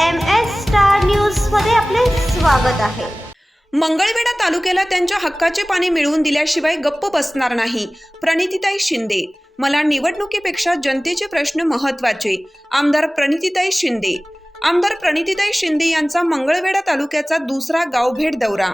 M S star न्यूजमध्ये आपले स्वागत आहे. मंगळवेढा तालुक्याला त्यांच्या हक्काचे पाणी मिळवून दिल्याशिवाय गप्प बसणार नाही. प्रणितीताई शिंदे. मला निवडणुकीपेक्षा जनतेचे प्रश्न महत्त्वाचे आमदार प्रणितीताई शिंदे. आमदार प्रणितीताई शिंदे यांचा मंगळवेढा तालुक्याचा दुसरा गावभेट दौरा.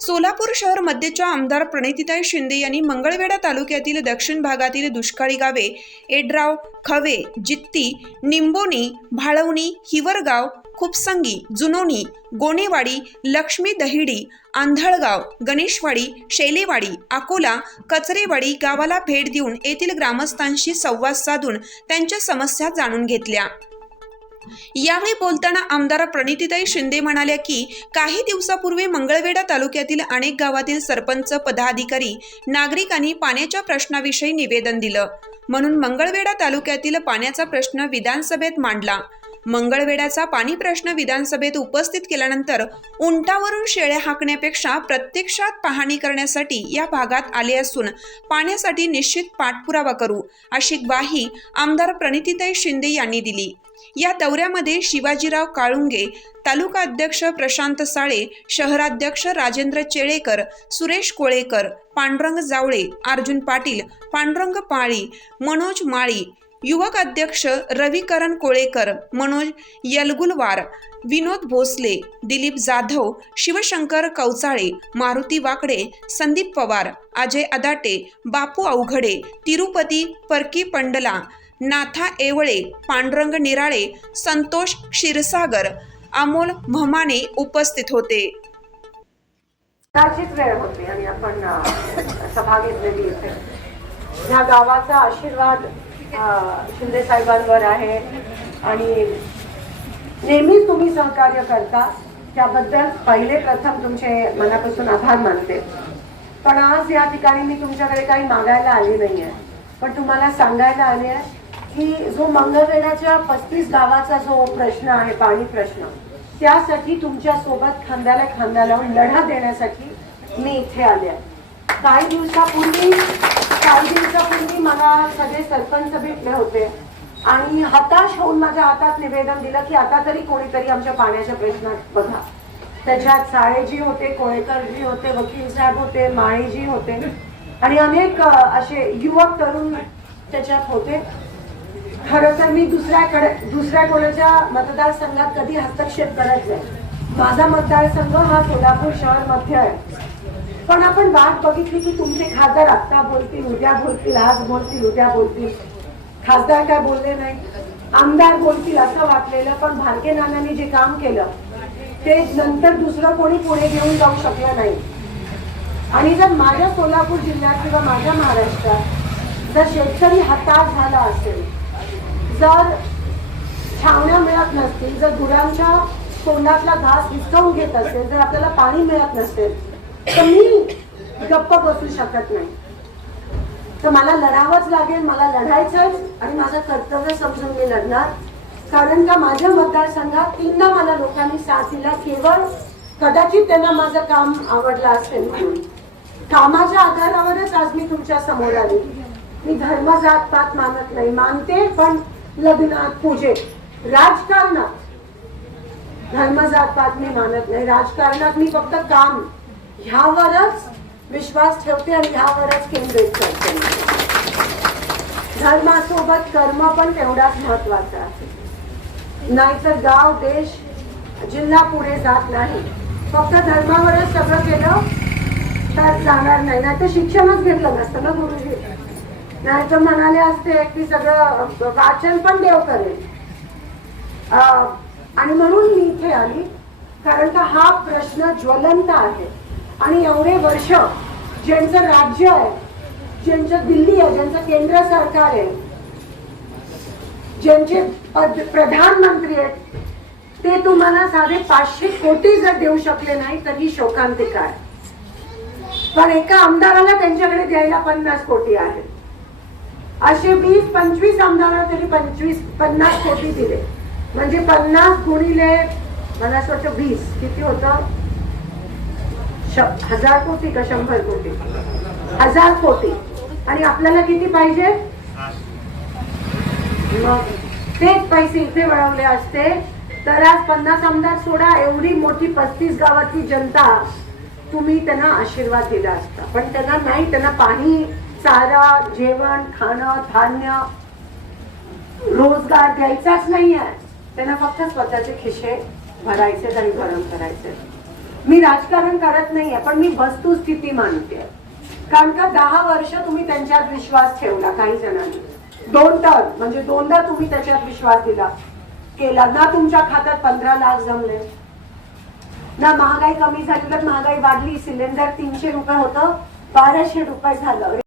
सोलापूर शहर मध्येच्या आमदार प्रणितीताई शिंदे यांनी मंगळवेढा तालुक्यातील दक्षिण भागातील दुष्काळी गावे एड्राव खवे जित्ती निंबोनी भाळवणी हिवरगाव खुपसंगी जुनोनी गोनेवाडी लक्ष्मी दहिडी आंधळगाव गणेशवाडी शैलेवाडी अकोला कचरेवाडी गावाला भेट देऊन येथील ग्रामस्थांशी संवाद साधून त्यांच्या समस्या जाणून घेतल्या. यावेळी बोलताना आमदार प्रणितीताई शिंदे म्हणाल्या की काही दिवसापूर्वी मंगळवेढा तालुक्यातील अनेक गावातील सरपंच पदाधिकारी नागरिकांनी पाण्याच्या प्रश्नाविषयी निवेदन दिलं. म्हणून मंगळवेढा तालुक्यातील पाण्याचा प्रश्न विधानसभेत मांडला. मंगळवेढ्याचा पाणी प्रश्न विधानसभेत उपस्थित केल्यानंतर उंटावरून शेळ्या हाकण्यापेक्षा प्रत्यक्षात पाहणी करण्यासाठी या भागात आले असून पाण्यासाठी निश्चित पाठपुरावा करू अशी ग्वाही आमदार प्रणितीताई शिंदे यांनी दिली. या दौऱ्यामध्ये शिवाजीराव काळुंगे तालुका अध्यक्ष प्रशांत साळे शहराध्यक्ष राजेंद्र चेळेकर सुरेश कोळेकर पांडुरंग जावळे अर्जुन पाटील पांडुरंग पाळी मनोज माळी युवक अध्यक्ष रविकरण कोळेकर मनोज यलगुलवार विनोद भोसले दिलीप जाधव शिवशंकर कवचाळे मारुती वाकडे संदीप पवार अजय अदाटे बापू अवघडे तिरुपती परकी पंडला नाथा एवळे पांडुरंग निराळे संतोष क्षीरसागर अमोल म्हमाने उपस्थित होते. कदाचित वेळ होती आणि आपण सभा घेतलेली इथे. ह्या गावाचा आशीर्वाद शिंदे साहेबांवर आहे. आणि नेहमीच तुम्ही सहकार्य करता त्याबद्दल पहिले प्रथम तुमचे मनापासून आभार मानते. पण आज या ठिकाणी मी तुमच्याकडे काही मागायला आली नाहीये. पण तुम्हाला सांगायला आले आहे की जो मंगळवेढाच्या पस्तीस गावाचा जो प्रश्न आहे पाणी प्रश्न त्यासाठी तुमच्यासोबत खांद्याला खांदा लावून लढा देण्यासाठी मी इथे आले आहे. काही दिवसापूर्वी काही दिवसापूर्वी मला सगळे सरपंच भेटले होते. आणि हताश होऊन माझ्या हातात निवेदन दिलं की आता तरी कोणीतरी आमच्या पाण्याच्या प्रश्नात बघा. त्याच्यात साळेजी होते कोळेकरजी होते वकील साहेब होते माळीजी होते. आणि अनेक असे युवक तरुण त्याच्यात होते. खरं तर मी दुसऱ्याकडे दुसऱ्या कोणाच्या मतदारसंघात कधी हस्तक्षेप करत नाही. माझा मतदारसंघ हा सोलापूर शहर मध्य आहे. पण आपण वाट बघितली की तुमचे खासदार आत्ता बोलतील उद्या बोलतील आज बोलतील उद्या बोलतील. खासदार काय बोलले नाही. आमदार बोलतील असं वाटलेलं पण भारके नानांनी जे काम केलं ते नंतर दुसरं कोणी पुढे घेऊन जाऊ शकलं नाही. आणि जर माझ्या सोलापूर जिल्ह्यात किंवा माझ्या महाराष्ट्रात जर शेतकरी हताश झाला असेल जर छावण्या मिळत नसतील जर गुरांच्या तोंडातला घास हिसकावून घेत असेल जर आपल्याला पाणी मिळत नसेल तर मी गप्प बसू शकत नाही. तर मला लढावंच लागेल मला लढायचंच आणि माझं कर्तव्य समजून मी लढणार. कारण का माझ्या मतदारसंघात तीनदा मला लोकांनी साथ दिला केवळ कदाचित त्यांना माझं काम आवडलं असेल म्हणून. कामाच्या आधारावरच आज मी तुमच्यासमोर आली. मी धर्म जात पात मानत नाही मानते पण लग्नात पूजेत राजकारणात धर्म जात पात मी मानत नाही. राजकारणात मी फक्त काम ह्यावरच विश्वास ठेवते आणि ह्यावरच केंद्रित करते. धर्मासोबत कर्म पण तेवढाच महत्त्वाचा आहे. नाहीतर गाव देश जिल्हा पुढे जात नाही. फक्त धर्मावरच सगळं केलं तर जाणार नाही. नाही तर शिक्षणच घेतलं नसतं ना गुरुजी? नाही तर म्हणाले असते की सगळं वाचन पण देव करेल अं, आणि म्हणून मी इथे आली कारण का हा प्रश्न ज्वलंत आहे. आणि एवढे वर्ष ज्यांचं राज्य आहे ज्यांचं दिल्ली आहे ज्यांचं केंद्र सरकार आहे ज्यांचे प्रधानमंत्री आहेत ते तुम्हाला साधे पाचशे कोटी जर देऊ शकले नाही तर ही शोकांतिका आहे पण एका आमदाराला त्यांच्याकडे द्यायला पन्नास कोटी आहे असे वीस पंचवीस आमदाराला तरी पंचवीस पन्नास कोटी दिले. म्हणजे पन्नास गुणिले मला असं वाटतं वीस. किती होतं? हजार कोटी का शंभर कोटी? हजार कोटी. आणि आपल्याला किती पाहिजे? मग तेच पैसे इथे वळवले असते. तर आज पन्नास आमदार सोडा एवढी मोठी पस्तीस गावातली जनता तुम्ही त्यांना आशीर्वाद दिला असता. पण त्यांना नाही त्यांना पाणी चारा जेवण खाणं धान्य रोजगार द्यायचाच नाही आहे त्यांना फक्त स्वतःचे खिशे भरायचे आणि गरम करायचे. मी राजकारण करत नाहीये पण मी वस्तुस्थिती मानते कारण का दहा वर्ष तुम्ही त्यांच्यात विश्वास ठेवला काही जणांनी. दोन टर्म म्हणजे दोनदा तुम्ही त्याच्यात विश्वास दिला. केला. ना तुमच्या खात्यात पंधरा लाख जमले. ना महागाई कमी झाली तर महागाई वाढली. सिलेंडर तीनशे रुपये होतं बाराशे रुपये झालं.